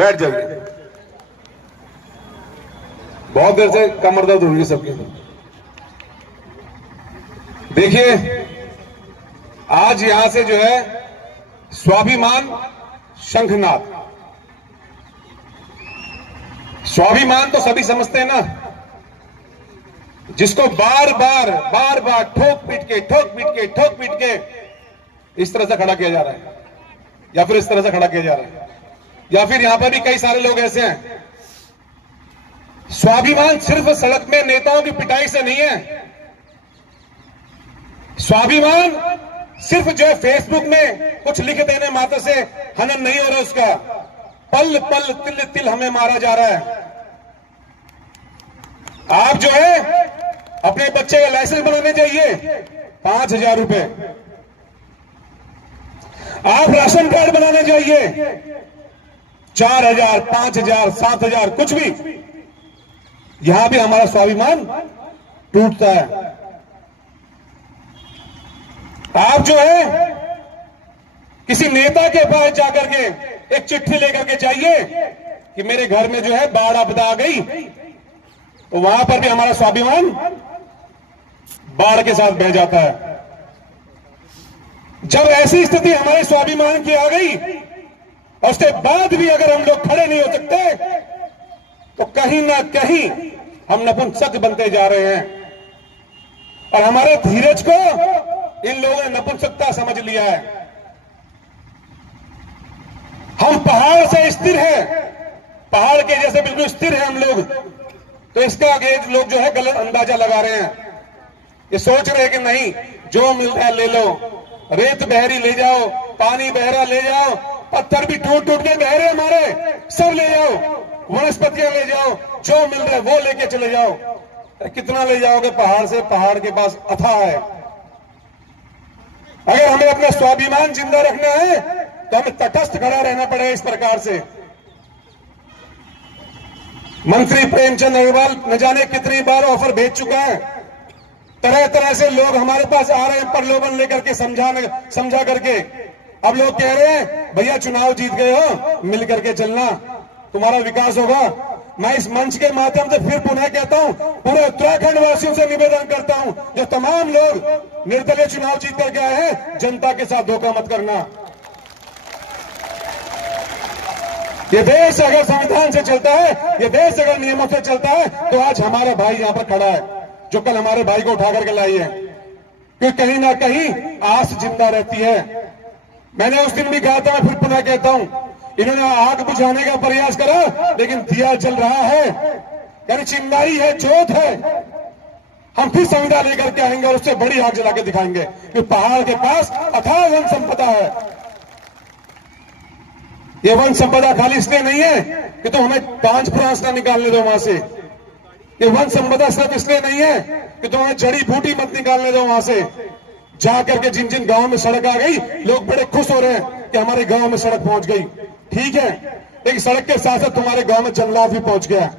बैठ जाइए। बहुत देर से कमर दर्द हो रही है सबकी। देखिए, आज यहां से जो है स्वाभिमान शंखनाद, स्वाभिमान तो सभी समझते हैं ना, जिसको बार बार ठोक पीट के इस तरह से खड़ा किया जा रहा है, या फिर इस तरह से खड़ा किया जा रहा है, या फिर यहां पर भी कई सारे लोग ऐसे हैं। स्वाभिमान सिर्फ सड़क में नेताओं की पिटाई से नहीं है। स्वाभिमान सिर्फ जो है फेसबुक में कुछ लिख देने मात्र से हनन नहीं हो रहा, उसका पल पल तिल तिल हमें मारा जा रहा है। आप जो है अपने बच्चे का लाइसेंस बनाने चाहिए 5,000 रुपए, आप राशन कार्ड बनाने चाहिए 4,000, 5,000, 7,000, कुछ भी। यहां भी हमारा स्वाभिमान टूटता है। आप जो है किसी नेता के पास जाकर के एक चिट्ठी लेकर के जाइए कि मेरे घर में जो है बाढ़ आपदा आ गई, तो वहां पर भी हमारा स्वाभिमान बाढ़ के साथ बह जाता है। जब ऐसी स्थिति हमारे स्वाभिमान की आ गई और उसके बाद भी अगर हम लोग खड़े नहीं हो सकते, तो कहीं ना कहीं हम नपुंसक बनते जा रहे हैं। और हमारे धीरज को इन लोगों ने नपुंसकता समझ लिया है। हम पहाड़ से स्थिर हैं, पहाड़ के जैसे बिल्कुल स्थिर हैं हम लोग, तो इसका आगे लोग जो है गलत अंदाजा लगा रहे हैं। ये सोच रहे हैं कि नहीं, जो मिल रहा है ले लो, रेत बहरी ले जाओ, पानी बहरा ले जाओ, पत्थर भी टूट टूट के बहरे हमारे, सब ले जाओ, वनस्पतियां ले जाओ, जो मिल रहा है वो लेके चले जाओ। कितना ले जाओगे पहाड़ से? पहाड़ के पास अथाह है। अगर हमें अपना स्वाभिमान जिंदा रखना है तो हमें तटस्थ खड़ा रहना पड़ेगा। इस प्रकार से मंत्री प्रेमचंद अग्रवाल न जाने कितनी बार ऑफर भेज चुका है। तरह तरह से लोग हमारे पास आ रहे हैं प्रलोभन लेकर के, समझा करके। अब लोग कह रहे हैं भैया चुनाव जीत गए हो, मिल करके चलना, तुम्हारा विकास होगा। मैं इस मंच के माध्यम से फिर पुनः कहता हूं, पूरे उत्तराखंड वासियों से निवेदन करता हूं, जो तमाम लोग निर्दलीय चुनाव जीत करके आए हैं, जनता के साथ धोखा मत करना। ये देश अगर संविधान से चलता है, ये देश अगर नियमों से चलता है, तो आज हमारा भाई यहां पर खड़ा है, जो कल हमारे भाई को उठा करके लाई है। क्योंकि कहीं ना कहीं आस जिंदा रहती है। मैंने उस दिन भी कहा था, मैं फिर पुनः कहता हूं, इन्होंने आग बुझाने का प्रयास करा, लेकिन दिया जल रहा है, यानी चिंगारी है, जोत है। हम फिर संविधान लेकर के आएंगे और उससे बड़ी आग जला के दिखाएंगे कि पहाड़ के पास अथाह वन संपदा है। ये वन संपदा खाली इसलिए नहीं है कि तो हमें 5 फ्रांस ना निकालने दो वहां से। ये वन संपदा सिर्फ इसलिए नहीं है कि तो हमें जड़ी बूटी मत निकालने दो वहां से। जाकर के जिन जिन गांव में सड़क आ गई, लोग बड़े खुश हो रहे हैं कि हमारे गांव में सड़क पहुंच गई। ठीक है, एक सड़क के साथ साथ तुम्हारे गांव में जंगलात भी पहुंच गया।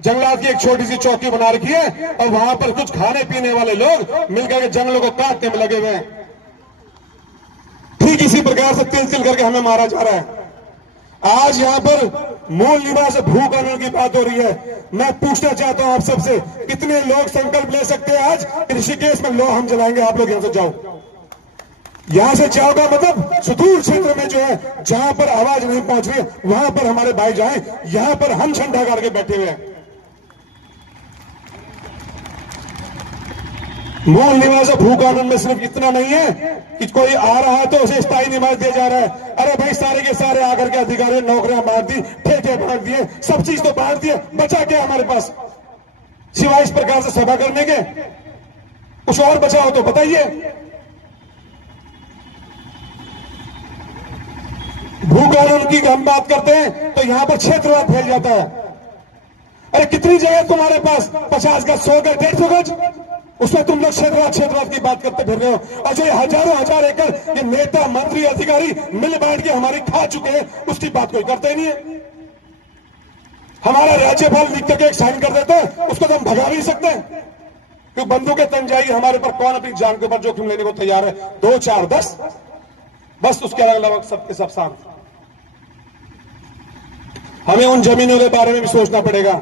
जंगलात की एक छोटी सी चौकी बना रखी है और वहां पर कुछ खाने पीने वाले लोग मिलकर के जंगलों को काटने में लगे हुए हैं। ठीक इसी प्रकार से तिल तिल करके हमें मारा जा रहा है। आज यहां पर मूल निवास भू कानून की बात हो रही है। मैं पूछना चाहता हूं आप सबसे, कितने लोग संकल्प ले सकते हैं आज ऋषिकेश में लो हम जलाएंगे? आप लोग यहां से जाओ, यहां से जाओ का मतलब सुदूर क्षेत्र में जो है, जहां पर आवाज नहीं पहुंच रही है, वहां पर हमारे भाई जाएं। यहां पर हम झंडा गाड़ के बैठे हुए हैं। मूल निवास भू कानून में सिर्फ इतना नहीं है कि कोई आ रहा है तो उसे स्थायी निवास दिया जा रहा है। अरे भाई, सारे के सारे आकर के अधिकारी नौकरियां बांट दी, ठेके बांट दिए, सब चीज तो बांट दिए, बचा क्या हमारे पास सिवाय इस प्रकार से सभा करने के? कुछ और बचा हो तो बताइए। भू कानून की हम बात करते हैं तो यहां पर क्षेत्रवाद फैल जाता है। अरे कितनी जगह तुम्हारे पास? 50 गज, 100 गज, 150 गज, उसमें तुम लोग क्षेत्रवाद की बात करते फिर रहे हो। और जो हजारों हजार एकड़ ये नेता मंत्री अधिकारी मिल बांट के हमारी खा चुके हैं, उसकी बात कोई करता ही नहीं है। हमारा राज्यपाल लिख करके एक साइन कर देते हैं, उसको तो हम भगा भी सकते हैं, क्योंकि बंदूकें तंजाई हमारे पर कौन अपनी जान के ऊपर जोखिम लेने को तैयार है? 2, 4, 10, बस उसके अलावा सबके सब शांत। हमें उन जमीनों के बारे में भी सोचना पड़ेगा,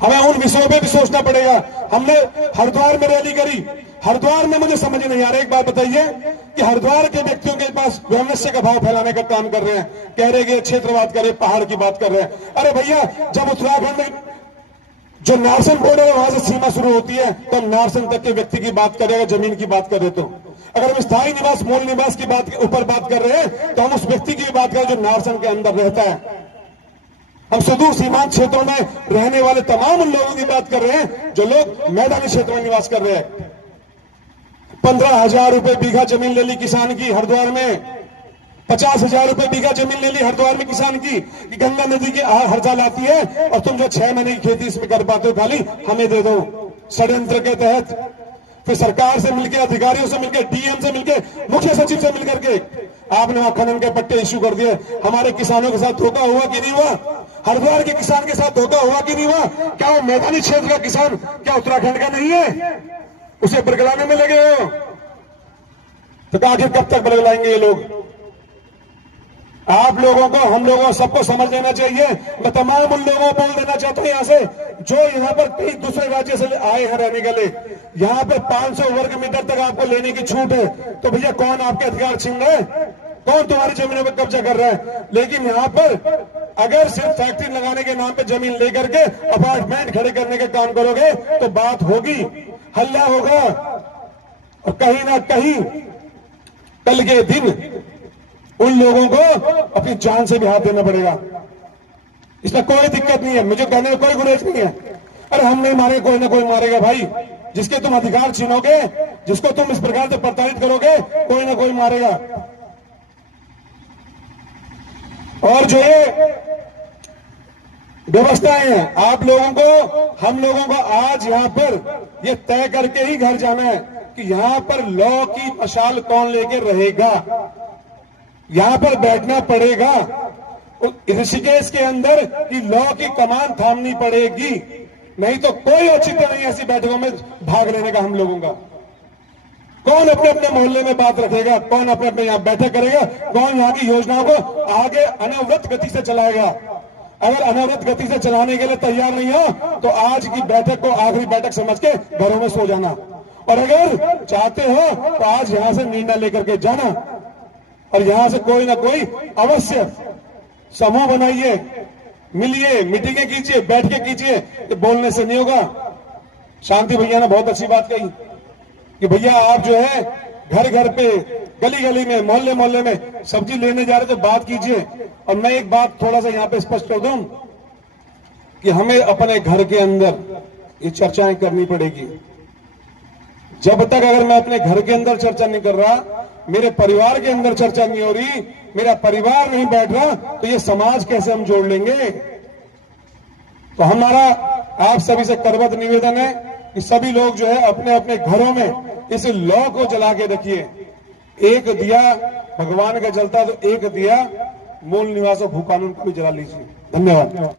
हमें उन विषयों पे भी सोचना पड़ेगा। हमने हरिद्वार में रैली करी, हरिद्वार में मुझे समझ नहीं आ रहा, एक बात बताइए कि हरिद्वार के व्यक्तियों के पास वैमनस्य का भाव फैलाने का काम कर रहे हैं, कह रहे कि क्षेत्रवाद कर रहे, पहाड़ की बात कर रहे हैं। अरे भैया, जब उत्तराखंड में जो नारसन बॉर्डर है वहां से सीमा शुरू होती है, तो हम नारसन तक के व्यक्ति की बात करें, जमीन की बात करें तो अगर हम स्थायी निवास, मूल निवास की बात ऊपर बात कर रहे हैं, तो हम उस व्यक्ति की बात करें जो नारसन के अंदर रहता है। हम सुदूर सीमांत क्षेत्रों में रहने वाले तमाम उन लोगों की बात कर रहे हैं जो लोग मैदानी क्षेत्र में निवास कर रहे हैं। 15,000 रुपए बीघा जमीन ले ली किसान की हरिद्वार में, 50,000 रुपए बीघा जमीन ले ली हरिद्वार में किसान की कि गंगा नदी की हर साल आती है और तुम जो 6 महीने की खेती इसमें कर पाते हो खाली हमें दे दो। षड्यंत्र के तहत फिर सरकार से मिलकर, अधिकारियों से मिलकर, डीएम से मिलकर, मुख्य सचिव से मिलकर के आपने वहां खनन के पट्टे इश्यू कर दिए। हमारे किसानों के साथ धोखा हुआ कि नहीं हुआ? हरिद्वार के किसान के साथ धोखा हुआ कि नहीं हुआ? क्या वो मैदानी क्षेत्र का किसान क्या उत्तराखंड का नहीं है? उसे बरगलाने में लगे हो तो आखिर कब तक बरगलाएंगे ये लोग? आप लोगों को, हम लोगों को, सबको समझ लेना चाहिए। मैं तमाम उन लोगों को बोल देना चाहता हूं यहां से जो यहां पर कई दूसरे राज्य से आए हैं रहने के लिए, यहां पे 500 वर्ग मीटर तक आपको लेने की छूट है। तो भैया कौन आपके अधिकार छीन रहा है? कौन तुम्हारी जमीनों पर कब्जा कर रहा है? लेकिन यहां पर अगर सिर्फ फैक्ट्री लगाने के नाम पे जमीन लेकर के अपार्टमेंट खड़े करने के काम करोगे तो बात होगी, हल्ला होगा और कहीं ना कहीं कल के दिन उन लोगों को अपनी जान से भी हाथ देना पड़ेगा। इसमें कोई दिक्कत नहीं है, मुझे कहने में कोई गुरेज नहीं है। अरे हम नहीं मारेंगे, कोई ना कोई मारेगा भाई। जिसके तुम अधिकार छीनोगे, जिसको तुम इस प्रकार से प्रताड़ित करोगे, कोई ना कोई मारेगा। और जो ये व्यवस्थाएं हैं, आप लोगों को, हम लोगों को आज यहां पर ये तय करके ही घर जाना है कि यहां पर लॉ की मशाल कौन लेके रहेगा। यहां पर बैठना पड़ेगा ऋषिकेश के अंदर कि लॉ की कमान थामनी पड़ेगी, नहीं तो कोई औचित्य नहीं ऐसी बैठकों में भाग लेने का हम लोगों का। कौन अपने अपने मोहल्ले में बात रखेगा, कौन अपने अपने यहां बैठक करेगा, कौन यहां की योजनाओं को आगे अनवरत गति से चलाएगा। अगर अनवरत गति से चलाने के लिए तैयार नहीं हो तो आज की बैठक को आखिरी बैठक समझ के घरों में सो जाना, और अगर चाहते हो तो आज यहां से निर्णय लेकर के जाना और यहां से कोई ना कोई अवश्य समूह बनाइए, मिलिए, मीटिंगें कीजिए, बैठ के कीजिए। ये बोलने से नहीं होगा। शांति भैया ने बहुत अच्छी बात कही कि भैया आप जो है घर घर पे, गली गली में, मोहल्ले मोहल्ले में सब्जी लेने जा रहे तो बात कीजिए। और मैं एक बात थोड़ा सा यहां पे स्पष्ट कर दूं कि हमें अपने घर के अंदर ये चर्चाएं करनी पड़ेगी। जब तक अगर मैं अपने घर के अंदर चर्चा नहीं कर रहा, मेरे परिवार के अंदर चर्चा नहीं हो रही, मेरा परिवार नहीं बैठ रहा, तो ये समाज कैसे हम जोड़ लेंगे? तो हमारा आप सभी से करबद्ध निवेदन है कि सभी लोग जो है अपने अपने घरों में इस लॉ को जला के रखिए। एक दिया भगवान का जलता तो एक दिया मूल निवास और भू कानून को भी जला लीजिए। धन्यवाद।